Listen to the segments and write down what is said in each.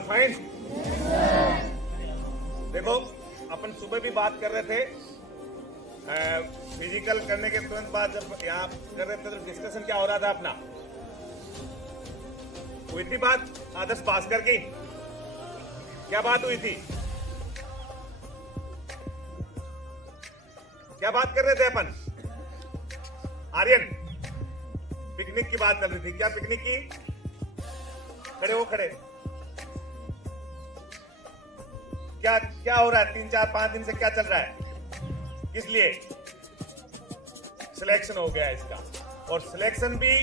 Are fine. देखो, अपन सुबह भी बात कर रहे थे, फिजिकल करने के तुरंत बाद जब यहाँ कर रहे थे तो डिस्कशन क्या हो रहा था अपना, हुई थी बात आदर्श भास्कर की। क्या बात हुई थी, क्या बात कर रहे थे अपन? आर्यन, पिकनिक की बात चल रही थी। क्या पिकनिक की? खड़े हो, खड़े। क्या क्या हो रहा है? 3-4-5 दिन से क्या चल रहा है? किस लिए? सिलेक्शन हो गया इसका, और सिलेक्शन भी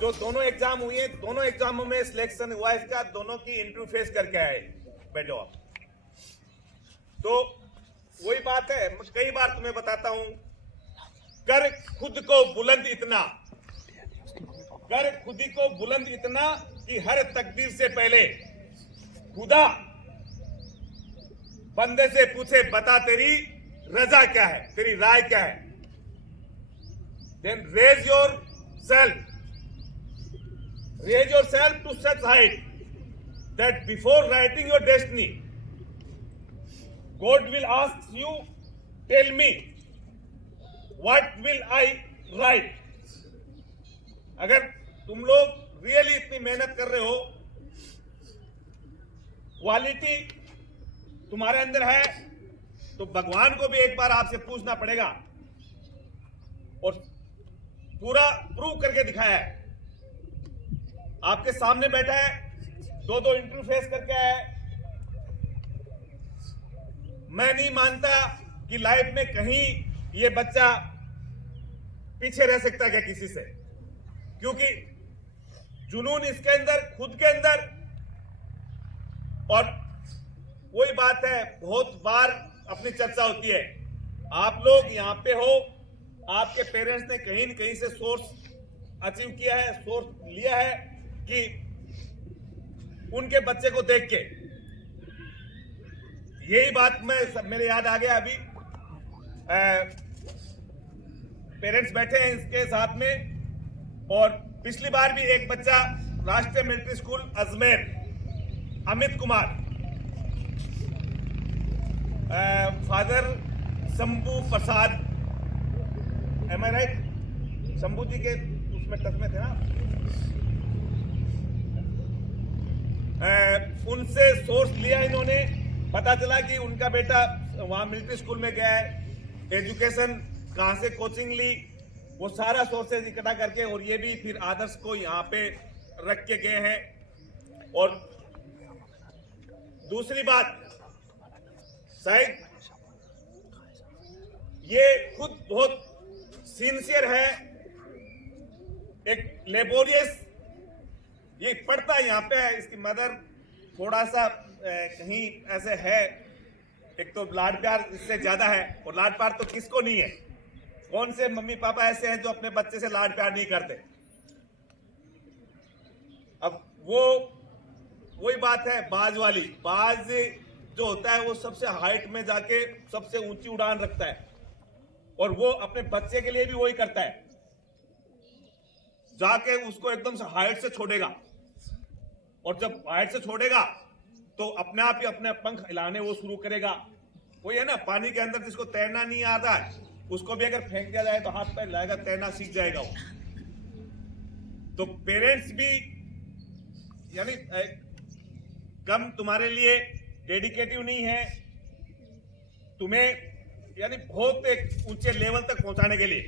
जो दोनों एग्जाम हुई है, दोनों एग्जामों में सिलेक्शन हुआ इसका, दोनों की इंटरव्यू फेस करके आए। बैठो आप। तो वही बात है, मैं कई बार तुम्हें बताता हूं, कर खुद को बुलंद इतना, कर खुदी को बुलंद इतना कि हर तकदीर से पहले खुदा बंदे से पूछे, बता तेरी रजा क्या है, तेरी राय क्या है। Then raise yourself to such height that before writing your destiny God will ask you, tell me, what will I write? अगर तुम लोग रियली इतनी मेहनत कर रहे हो, क्वालिटी तुम्हारे अंदर है, तो भगवान को भी एक बार आपसे पूछना पड़ेगा, और पूरा प्रूव करके दिखाया है। आपके सामने बैठा है, 2-2 इंटरव्यू फेस करके आया है। मैं नहीं मानता कि लाइफ में कहीं ये बच्चा पीछे रह सकता क्या किसी से, क्योंकि जुनून इसके अंदर, खुद के अंदर। और वही बात है, बहुत बार अपनी चर्चा होती है, आप लोग यहां पे हो, आपके पेरेंट्स ने कहीं न कहीं से सोर्स अचीव किया है, सोर्स लिया है कि उनके बच्चे को देख के। यही बात मेरे याद आ गया अभी। पेरेंट्स बैठे हैं इसके साथ में, और पिछली बार भी एक बच्चा Rashtriya military school Ajmer, Amit Kumar, father Shambhu Prasad, am I right? Shambhu ji के उसमें टच में थे ना। उनसे सोर्स लिया इन्होंने, पता चला कि उनका बेटा वहां मिलिट्री स्कूल में गया है, एजुकेशन कहां से कोचिंग ली, वो सारा सोर्सेज इकट्ठा करके, और ये भी फिर आदर्श को यहाँ पे रख के गए हैं। और दूसरी बात, शायद ये खुद बहुत सिंसियर है, एक लेबोरियस, ये पढ़ता यहाँ पे है। इसकी मदर थोड़ा सा कहीं ऐसे है, एक तो लाड प्यार इससे ज्यादा है, और लाड प्यार तो किसको नहीं है। कौन से मम्मी पापा ऐसे हैं जो अपने बच्चे से लाड प्यार नहीं करते? अब वही बात है, बाज वाली। बाज जो होता है वो सबसे हाइट में जाके सबसे ऊंची उड़ान रखता है, और वो अपने बच्चे के लिए भी वही करता है, जाके उसको एकदम से हाइट से छोड़ेगा, और जब हाइट से छोड़ेगा तो अपने आप ही अपने पंख हिलाने वो शुरू करेगा। वही है ना, पानी के अंदर जिसको तैरना नहीं आता है, उसको भी अगर फेंक दिया जाए तो हाथ पैर लगाएगा, तैरना सीख जाएगा वो। तो पेरेंट्स भी यानी कम तुम्हारे लिए डेडिकेटिव नहीं है, तुम्हें यानी बहुत एक ऊंचे लेवल तक पहुंचाने के लिए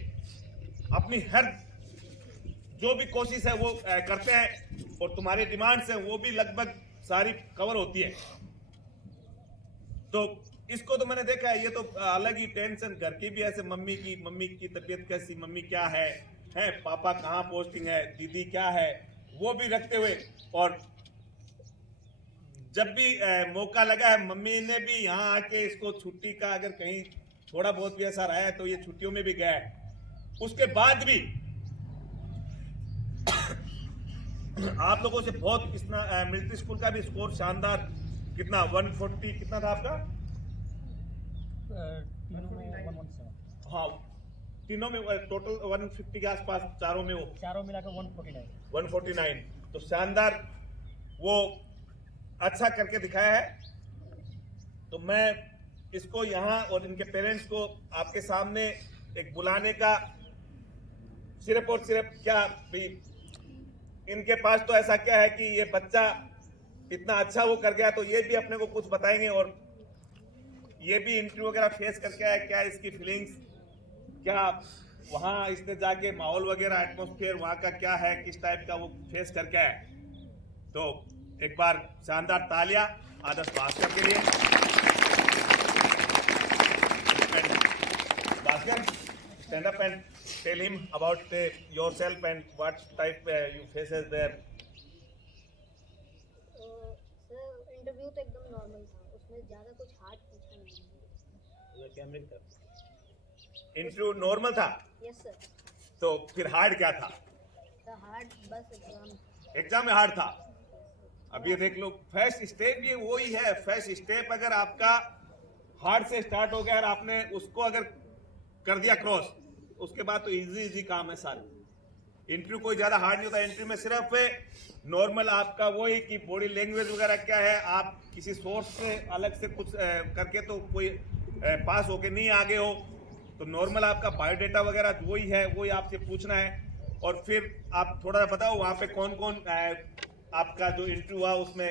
अपनी हर जो भी कोशिश है वो करते हैं, और तुम्हारी डिमांड्स है वो भी लगभग सारी कवर होती है। तो इसको तो मैंने देखा है, ये तो अलग ही टेंशन, घर की भी ऐसे, मम्मी की तबीयत कैसी, मम्मी क्या है, पापा कहाँ पोस्टिंग है, दीदी क्या है, वो भी रखते हुए। और जब भी मौका लगा है, मम्मी ने भी यहाँ आके इसको छुट्टी का अगर कहीं थोड़ा बहुत भी ऐसा रहा है तो ये छुट्टियों में भी गया है। उसके बाद भी आप लोगों से बहुत कितना मिलिट्री स्कूल का भी स्कोर शानदार, कितना 140 कितना था आपका? हाँ, तीनों में टोटल 150 के आसपास, चारों में, वो चारों मिलाकर 149। 149, तो शानदार वो अच्छा करके दिखाया है। तो मैं इसको यहाँ और इनके पेरेंट्स को आपके सामने एक बुलाने का सिर्फ और सिर्फ क्या भी, इनके पास तो ऐसा क्या है कि ये बच्चा इतना अच्छा वो कर गया, तो ये भी अपने को कुछ बताएंगे और ये भी इंटरव्यू वगैरह फेस करके आया, क्या इसकी फीलिंग्स, क्या वहाँ इसने जाके माहौल वगैरह एटमॉस्फेयर वहाँ का क्या है, किस टाइप का वो फेस करके आया। तो एक बार शानदार तालियां आदर्श भास्कर के लिए। Bhaskar, stand up and tell him about yourself and what type you faces there. Sir interview तो एकदम नॉर्मल था, उसमें ज़्यादा कुछ हार्ड पूछा नहीं। इंटरव्यू नॉर्मल था, यस सर। तो फिर हार्ड क्या था? द हार्ड बस एग्जाम में हार्ड था। अब ये देख लो, फर्स्ट स्टेप ये वही है। फर्स्ट स्टेप अगर आपका हार्ड से स्टार्ट हो गया और आपने उसको अगर कर दिया क्रॉस, उसके बाद तो इजी काम है सारे। इंटरव्यू कोई ज्यादा हार्ड नहीं होता। इंटरव्यू में सिर्फ नॉर्मल आपका वही कि बॉडी लैंग्वेज वगैरह क्या है, आप किसी सोर्स से अलग से कुछ करके तो कोई पास होके नहीं आगे हो, तो नॉर्मल आपका बायोडाटा वगैरह वही है, वही आपसे पूछना है। और फिर आप थोड़ा सा बताओ वहाँ पे कौन कौन आपका जो इंटरव्यू हुआ उसमें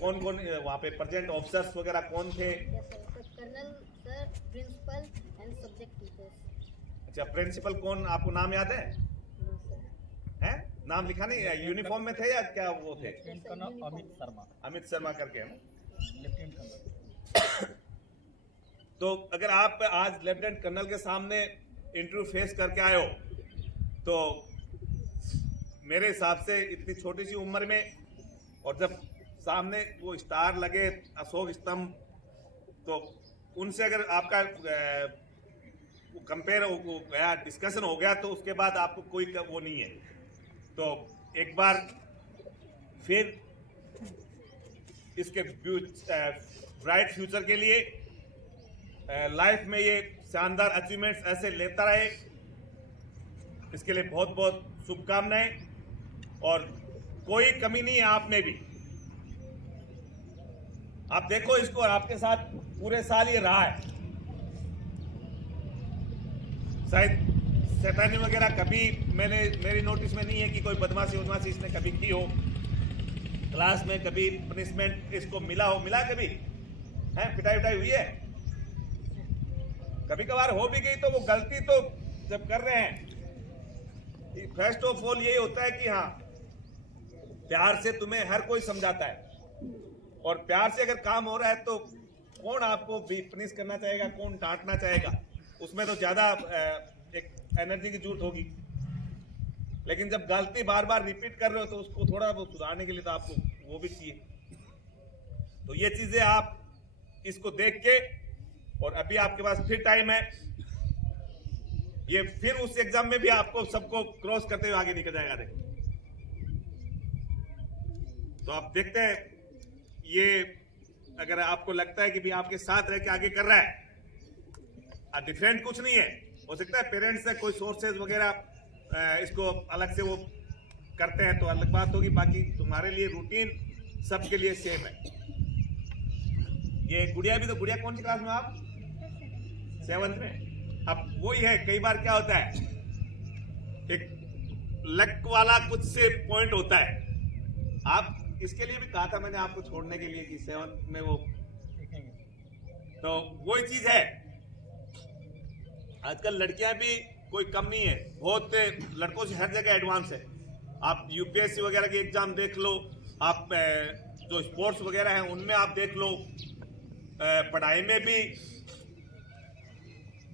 कौन कौन वहाँ पे प्रेजेंट ऑफिसर्स वगैरह कौन थे? Yes sir, colonel sir, principal and subject teachers. अच्छा, प्रिंसिपल कौन, आपको नाम याद है? No sir. हैं? नाम लिखा नहीं? यूनिफॉर्म में थे या क्या वो थे? Lieutenant colonel Amit Sharma. अमित शर्मा करके है ना? Lieutenant colonel. तो अगर आप आज लेफ्टिनेंट कर्नल के सामने इंटरव्यू फेस करके आए हो, तो मेरे हिसाब से इतनी छोटी सी उम्र में, और जब सामने वो स्टार लगे अशोक स्तंभ, तो उनसे अगर आपका कंपेयर हो गया, डिस्कशन हो गया, तो उसके बाद आपको कोई वो नहीं है। तो एक बार फिर इसके ब्राइट फ्यूचर के लिए लाइफ में ये शानदार अचीवमेंट्स ऐसे लेता रहे, इसके लिए बहुत बहुत शुभकामनाएं। और कोई कमी नहीं है आप में भी। आप देखो इसको, और आपके साथ पूरे साल ये रहा है। शायद शैतानी वगैरह कभी मेरी नोटिस में नहीं है कि कोई बदमाशी उदमाशी इसने कभी की हो। क्लास में कभी पनिशमेंट इसको मिला कभी है? पिटाई विटाई हुई है? कभी कभार हो भी गई तो वो गलती तो जब कर रहे हैं, फर्स्ट ऑफ ऑल यही होता है कि हाँ, प्यार से तुम्हें हर कोई समझाता है, और प्यार से अगर काम हो रहा है तो कौन आपको भी पनिश करना चाहेगा, कौन डांटना चाहेगा? उसमें तो ज्यादा एक एनर्जी की जरूरत होगी। लेकिन जब गलती बार बार रिपीट कर रहे हो तो उसको थोड़ा वो सुधारने के लिए तो आपको वो भी चाहिए। तो ये चीजें आप इसको देख के, और अभी आपके पास फिर टाइम है, ये फिर उस एग्जाम में भी आपको सबको क्रॉस करते हुए आगे निकल जाएगा। देखो, तो आप देखते हैं, ये अगर आपको लगता है कि भी आपके साथ रह के आगे कर रहा है, डिफरेंट कुछ नहीं है। हो सकता है पेरेंट्स से कोई सोर्सेज वगैरह इसको अलग से वो करते हैं तो अलग बात होगी, बाकी तुम्हारे लिए रूटीन सबके लिए सेम है। ये गुड़िया भी, तो गुड़िया कौन सी क्लास में आप? 7th में। अब वही है, कई बार क्या होता है, एक लक वाला कुछ से पॉइंट होता है। आप इसके लिए भी कहा था मैंने आपको छोड़ने के लिए कि 7th में वो, तो वही चीज है। आजकल लड़कियां भी कोई कम नहीं है, बहुत लड़कों से हर जगह एडवांस है। आप यूपीएससी वगैरह के एग्जाम देख लो, आप जो स्पोर्ट्स वगैरह है उनमें आप देख लो, पढ़ाई में भी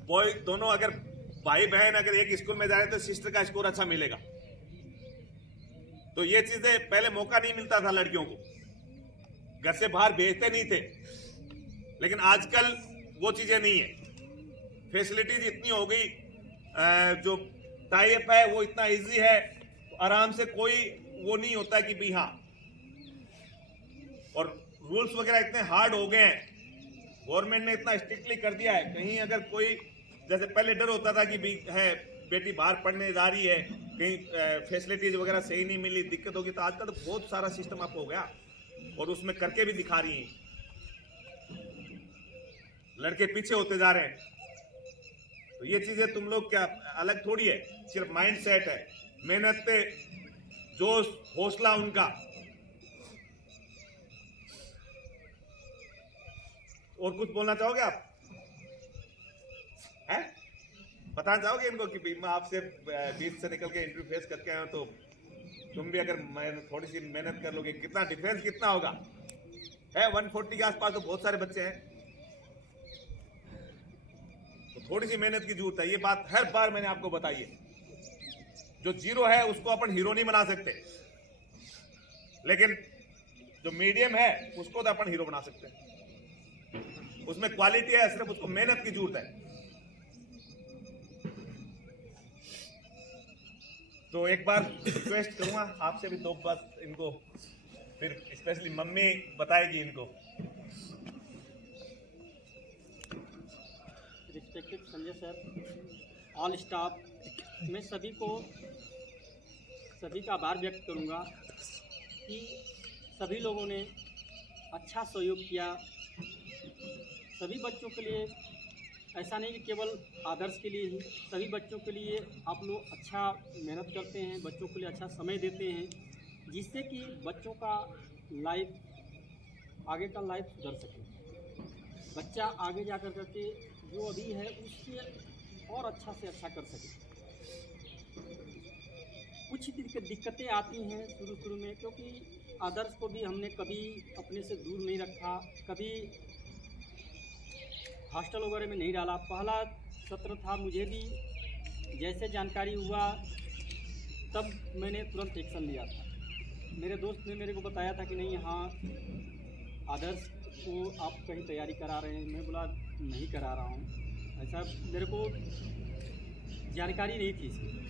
बॉय दोनों, अगर भाई बहन अगर एक स्कूल में जा रहे तो सिस्टर का स्कोर अच्छा मिलेगा। तो ये चीजें पहले मौका नहीं मिलता था लड़कियों को, घर से बाहर भेजते नहीं थे, लेकिन आजकल वो चीजें नहीं है। फैसिलिटीज इतनी हो गई, जो टाई अप है वो इतना इजी है, तो आराम से कोई वो नहीं होता कि भी हाँ, और रूल्स वगैरह इतने हार्ड हो गए हैं, गवर्नमेंट ने इतना स्ट्रिक्टली कर दिया है। कहीं अगर कोई, जैसे पहले डर होता था कि भी है बेटी बाहर पढ़ने जा रही है, कहीं फैसिलिटीज वगैरह सही नहीं मिली, दिक्कत होगी, तो आजकल तो बहुत सारा सिस्टम अप हो गया। और उसमें करके भी दिखा रही हैं। लड़के पीछे होते जा रहे हैं। तो ये चीजें तुम लोग क्या अलग थोड़ी है, सिर्फ माइंड सेट है, मेहनत पे जोश हौसला उनका। और कुछ बोलना चाहोगे आप? हैं? बताना चाहोगे इनको कि मैं आपसे 20 से निकल के इंटरव्यू फेस करके आया हूं, तो तुम भी अगर थोड़ी सी मेहनत कर लोगे, कितना डिफरेंस कितना होगा है? 140 के आसपास तो बहुत सारे बच्चे हैं, तो थोड़ी सी मेहनत की जरूरत है। ये बात हर बार मैंने आपको बताई है। जो जीरो है उसको अपन हीरो नहीं बना सकते, लेकिन जो मीडियम है उसको तो अपन हीरो बना सकते हैं। उसमें क्वालिटी है, सिर्फ उसको मेहनत की जरूरत है। तो एक बार रिक्वेस्ट करूंगा आपसे भी, दो बात इनको, फिर स्पेशली मम्मी बताएगी इनको। Respected Sanjay sir, all staff, मैं सभी का आभार व्यक्त करूंगा कि सभी लोगों ने अच्छा सहयोग किया। सभी बच्चों के लिए, ऐसा नहीं कि केवल आदर्श के लिए ही, सभी बच्चों के लिए आप लोग अच्छा मेहनत करते हैं, बच्चों के लिए अच्छा समय देते हैं, जिससे कि बच्चों का लाइफ, आगे का लाइफ सुधर सके। बच्चा आगे जा कर के जो अभी है उससे और अच्छा से अच्छा कर सके। कुछ दिक्कतें आती हैं शुरू में, क्योंकि आदर्श को भी हमने कभी अपने से दूर नहीं रखा, कभी हॉस्टल वगैरह में नहीं डाला। पहला सत्र था, मुझे भी जैसे जानकारी हुआ तब मैंने तुरंत एक्शन लिया था। मेरे दोस्त ने मेरे को बताया था कि नहीं, हाँ आदर्श को आप कहीं तैयारी करा रहे हैं। मैं बोला नहीं करा रहा हूँ, ऐसा मेरे को जानकारी नहीं थी इसकी।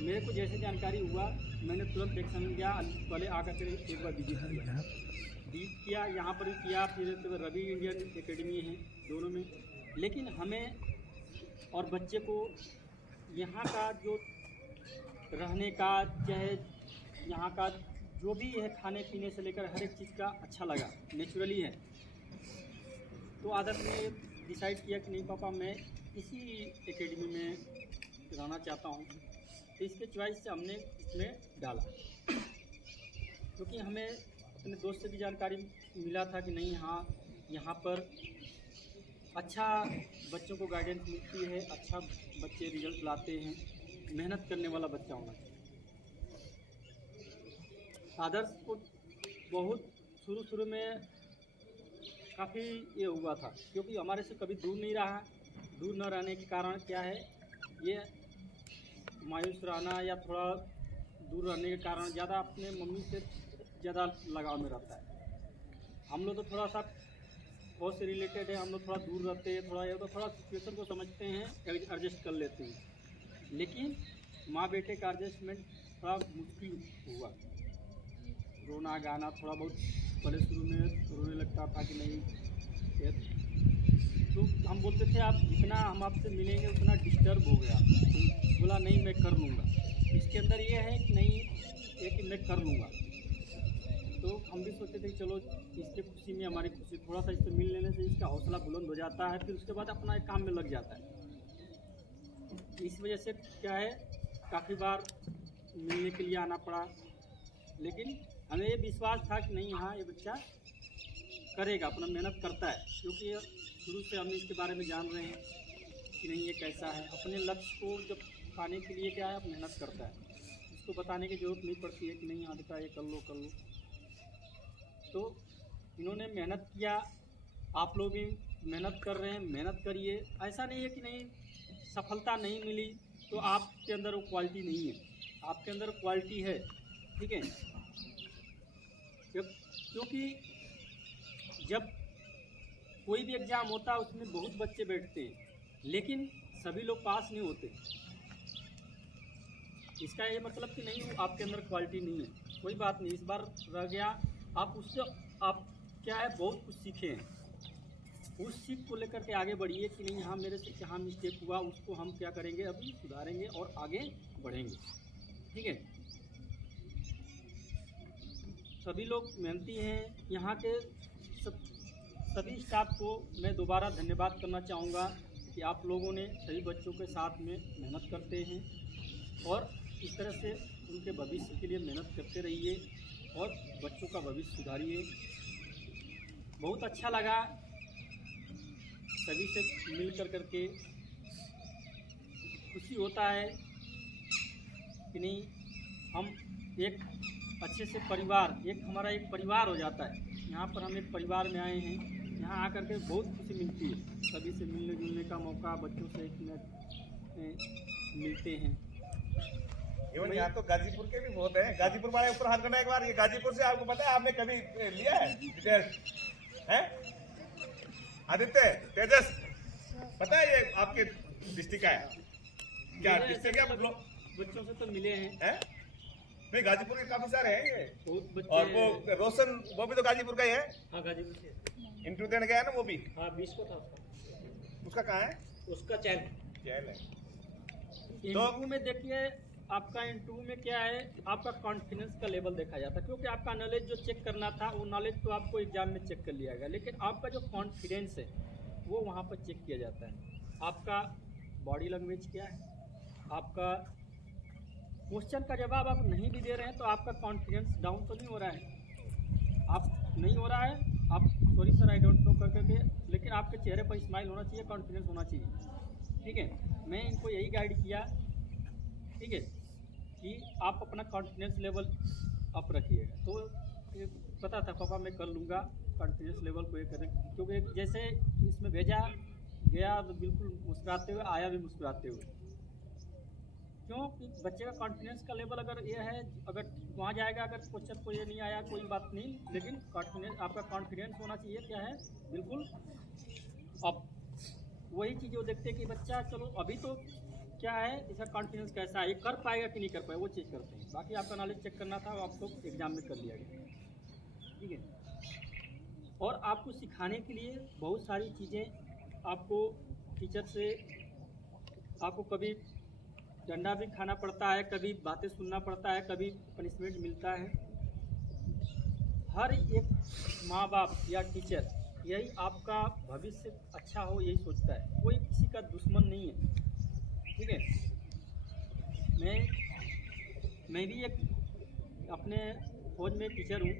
मेरे को जैसे जानकारी हुआ मैंने तुरंत एक्शन लिया। पहले आकर के एक बार विजिट किया, यहाँ पर भी किया, फिर रवि इंडियन एकेडमी है, दोनों में। लेकिन हमें और बच्चे को यहाँ का जो रहने का, चाहे यहाँ का जो भी है, खाने पीने से लेकर हर एक चीज़ का अच्छा लगा, नेचुरली है। तो आदर्श ने डिसाइड किया कि नहीं पापा, मैं इसी एकेडमी में रहना चाहता हूँ। तो इसके चॉइस से हमने इसमें डाला, क्योंकि हमें अपने दोस्त से भी जानकारी मिला था कि नहीं, हाँ यहाँ पर अच्छा बच्चों को गाइडेंस मिलती है, अच्छा बच्चे रिजल्ट लाते हैं, मेहनत करने वाला बच्चा होना चाहिए। आदर्श को बहुत शुरू में काफ़ी ये हुआ था, क्योंकि हमारे से कभी दूर नहीं रहा। दूर न रहने के कारण क्या है, ये मायूस रहना या थोड़ा दूर रहने के कारण ज़्यादा अपने मम्मी से ज़्यादा लगाव में रहता है। हम लोग तो थोड़ा सा बहुत से रिलेटेड है, हम लोग थोड़ा दूर रहते हैं, थोड़ा ये तो थोड़ा सिचुएशन को समझते हैं, एडजस्ट कर लेते हैं। लेकिन माँ बेटे का एडजस्टमेंट थोड़ा मुश्किल हुआ। रोना गाना थोड़ा बहुत पहले शुरू में रोने लगता था कि नहीं, तो हम बोलते थे आप जितना हम आपसे मिलेंगे उतना डिस्टर्ब हो गया। तो बोला नहीं, मैं कर लूँगा। इसके अंदर ये है कि नहीं, ये कि मैं कर लूँगा। तो हम भी सोचते थे चलो इसके खुशी में हमारी खुशी, थोड़ा सा इससे मिल लेने से इसका हौसला बुलंद हो जाता है, फिर उसके बाद अपना एक काम में लग जाता है। इस वजह से क्या है, काफ़ी बार मिलने के लिए आना पड़ा। लेकिन हमें ये विश्वास था कि नहीं, हाँ ये बच्चा करेगा, अपना मेहनत करता है, क्योंकि शुरू से हम इसके बारे में जान रहे हैं कि नहीं ये कैसा है। अपने लक्ष्य को जब पाने के लिए क्या है, मेहनत करता है, उसको बताने की ज़रूरत नहीं पड़ती है कि नहीं हाँ बेटा ये कर लो कर लो। तो इन्होंने मेहनत किया, आप लोग भी मेहनत कर रहे हैं, मेहनत करिए। ऐसा नहीं है कि नहीं सफलता नहीं मिली तो आपके अंदर वो क्वालिटी नहीं है, आपके अंदर क्वालिटी है, ठीक है। क्योंकि जब कोई भी एग्ज़ाम होता है उसमें बहुत बच्चे बैठते हैं, लेकिन सभी लोग पास नहीं होते। इसका ये मतलब कि नहीं आपके अंदर क्वालिटी नहीं है, कोई बात नहीं, इस बार रह गया। आप उससे आप क्या है बहुत कुछ सीखे हैं, उस सीख को लेकर के आगे बढ़िए कि नहीं हाँ मेरे से क्या मिस्टेक हुआ, उसको हम क्या करेंगे अभी सुधारेंगे और आगे बढ़ेंगे, ठीक है। सभी लोग मेहनती हैं। यहाँ के सभी स्टाफ को मैं दोबारा धन्यवाद करना चाहूँगा कि आप लोगों ने सभी बच्चों के साथ में मेहनत करते हैं और इस तरह से उनके भविष्य के लिए मेहनत करते रहिए और बच्चों का भविष्य सुधारिए। बहुत अच्छा लगा सभी से मिल करके। खुशी होता है कि नहीं, हम एक अच्छे से परिवार, हमारा एक परिवार हो जाता है। यहाँ पर हम एक परिवार में आए हैं, यहाँ आकर के बहुत खुशी मिलती है। सभी से मिलने जुलने का मौका, बच्चों से एक मिनट मिलते हैं। इवन यहाँ तो गाजीपुर के भी बहुत हैं। गाजीपुर वाले ऊपर हाथ करना एक बार। ये गाजीपुर से आपको पता है, आपने कभी लिया है डिटेल्स है? आदित्य, तेजस, पता है ये आपके डिस्ट्रिक्ट का है क्या? डिस्ट्रिक्ट क्या आप लोग बच्चों से तो मिले हैं? नहीं, गाजीपुर के काफी सारे हैं ये। बहुत बच्चे। और वो रोशन, वो भी तो गाजीपुर का ही है। हाँ, गाजीपुर से इंटरव्यू देने गया है ना वो भी। हाँ, 20 को था उसका कहाँ है? उसका चैन है। इंटरव्यू में देखिए, आपका इंटरव्यू में क्या है, आपका कॉन्फिडेंस का लेवल देखा जाता है। क्योंकि आपका नॉलेज जो चेक करना था वो नॉलेज तो आपको एग्जाम में चेक कर लिया गया, लेकिन आपका जो कॉन्फिडेंस है वो वहाँ पर चेक किया जाता है। आपका बॉडी लैंग्वेज क्या है, आपका क्वेश्चन का जवाब आप नहीं भी दे रहे हैं तो आपका कॉन्फिडेंस डाउन तो नहीं हो रहा है? आप नहीं हो रहा है, आप sorry sir I don't know करके, लेकिन आपके चेहरे पर स्माइल होना चाहिए, कॉन्फिडेंस होना चाहिए। ठीक है, मैं इनको यही गाइड किया, ठीक है, कि आप अपना कॉन्फिडेंस लेवल अप रखिएगा। तो ये पता था पापा मैं कर लूँगा, कॉन्फिडेंस लेवल को ये करें। क्योंकि जैसे इसमें भेजा गया तो बिल्कुल मुस्कुराते हुए आया, भी मुस्कुराते हुए। क्यों कि बच्चे का कॉन्फिडेंस का लेवल अगर ये है, अगर वहाँ जाएगा, अगर क्वेश्चन को ये नहीं आया कोई बात नहीं, लेकिन कॉन्फिडेंस, आपका कॉन्फिडेंस होना चाहिए क्या है, बिल्कुल अप। वही चीज़ वो देखते हैं कि बच्चा चलो अभी तो क्या है, इसका कॉन्फिडेंस कैसा है, ये कर पाएगा कि नहीं कर पाएगा, वो चीज़ करते हैं। बाकी आपका नॉलेज चेक करना था, वो आपको एग्जाम में कर लिया गया, ठीक है। और आपको सिखाने के लिए बहुत सारी चीज़ें, आपको टीचर से आपको कभी डंडा भी खाना पड़ता है, कभी बातें सुनना पड़ता है, कभी पनिशमेंट मिलता है। हर एक माँ बाप या टीचर यही आपका भविष्य अच्छा हो यही सोचता है, कोई किसी का दुश्मन नहीं है, ठीक है। मैं भी एक अपने फौज में टीचर हूँ।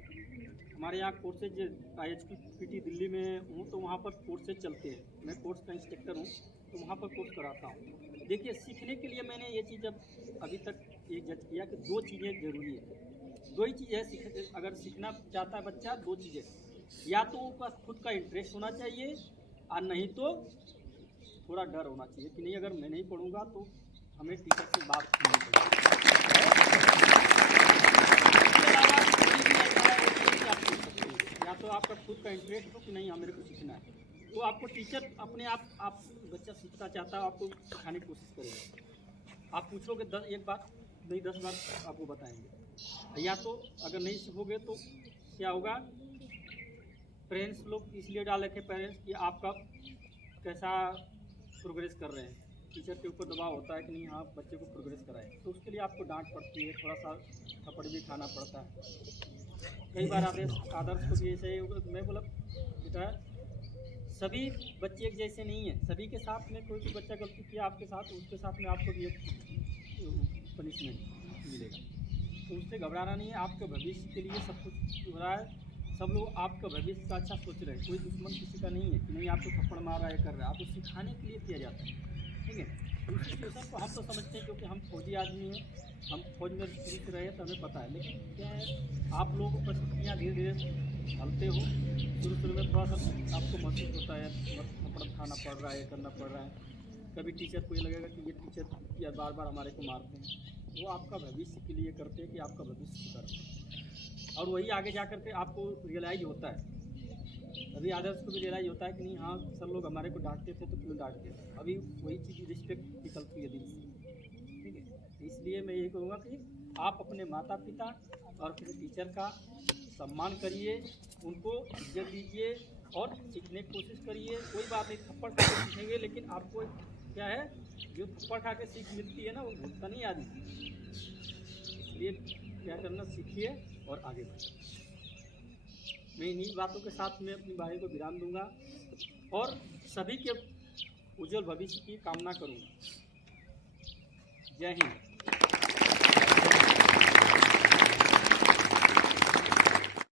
हमारे यहाँ कोर्सेज IHPT दिल्ली में हूँ, तो वहाँ पर कोर्सेज चलते हैं। मैं कोर्स का इंस्ट्रक्टर हूँ, तो वहाँ पर कोर्स कराता हूँ। देखिए, सीखने के लिए मैंने ये चीज़ अभी तक ये जज किया कि दो चीज़ें ज़रूरी है। दो ही चीज़ है अगर सीखना चाहता है बच्चा, दो चीज़ें, या तो उसका खुद का इंटरेस्ट होना चाहिए और नहीं तो थोड़ा डर होना चाहिए कि नहीं अगर मैं नहीं पढ़ूंगा तो हमें टीचर से बात करनी पड़ेगी। या तो आपका खुद का इंटरेस्ट हो कि नहीं मेरे को सीखना है, तो आपको टीचर अपने आप बच्चा सीखना चाहता है, आपको सिखाने की कोशिश करेगा। आप पूछोगे 1 बार नहीं 10 बार आपको बताएंगे। या तो अगर नहीं सीखोगे तो क्या होगा, पेरेंट्स लोग इसलिए डाल रखे पेरेंट्स कि आपका कैसा प्रोग्रेस कर रहे हैं। टीचर के ऊपर दबाव होता है कि नहीं हाँ बच्चे को प्रोग्रेस कराएं, तो उसके लिए आपको डांट पड़ती है, थोड़ा सा थप्पड़ भी खाना पड़ता है। कई बार आदर्श को भी ऐसे ही मैं बोला बेटा सभी बच्चे एक जैसे नहीं हैं, सभी के साथ में कोई बच्चा गलती किया आपके साथ, उसके साथ में आपको भी एक पनिशमेंट मिलेगा। तो उससे घबराना नहीं है, आपके भविष्य के लिए सब कुछ हो रहा है। सब लोग आपका भविष्य का अच्छा सोच रहे हैं, कोई दुश्मन किसी का नहीं है कि नहीं आपको थप्पड़ मार रहा है कर रहा है, आपको सिखाने के लिए किया जाता है, ठीक है। तो उस सिचुएशन को हम तो समझते हैं क्योंकि हम फौजी आदमी हैं, हम फौज में शुरू से रहे तो हमें पता है। लेकिन क्या है आप लोगों को परिस्थितियाँ धीरे धीरे ढलते हो, शुरू में थोड़ा सा आपको महसूस होता है थप्पड़ खाना पड़ रहा है, करना पड़ रहा है। कभी टीचर को ये लगेगा कि ये टीचर या बार बार हमारे को मारते हैं, वो आपका भविष्य के लिए करते हैं कि आपका भविष्य सुधर, और वही आगे जा करके आपको रियलाइज होता है। अभी आदर्श को भी रियलाइज होता है कि नहीं हाँ सब लोग हमारे को डांटते थे तो क्यों डांटते थे, अभी वही चीज़ रिस्पेक्ट निकलती है दिल से, ठीक है। इसलिए मैं यही कहूँगा कि आप अपने माता पिता और अपने टीचर का सम्मान करिए, उनको इज्जत दीजिए और सीखने की कोशिश करिए। कोई बात नहीं थप्पड़ खा के सीखेंगे, लेकिन आपको क्या है जो थप्पड़ खा के सीख मिलती है ना वो भूलता नहीं आदमी। इसलिए क्या करना सीखिए और आगे बढ़िए। मैं इन्हीं बातों के साथ में अपनी वाणी को विराम दूंगा और सभी के उज्जवल भविष्य की कामना करूंगा। जय हिंद।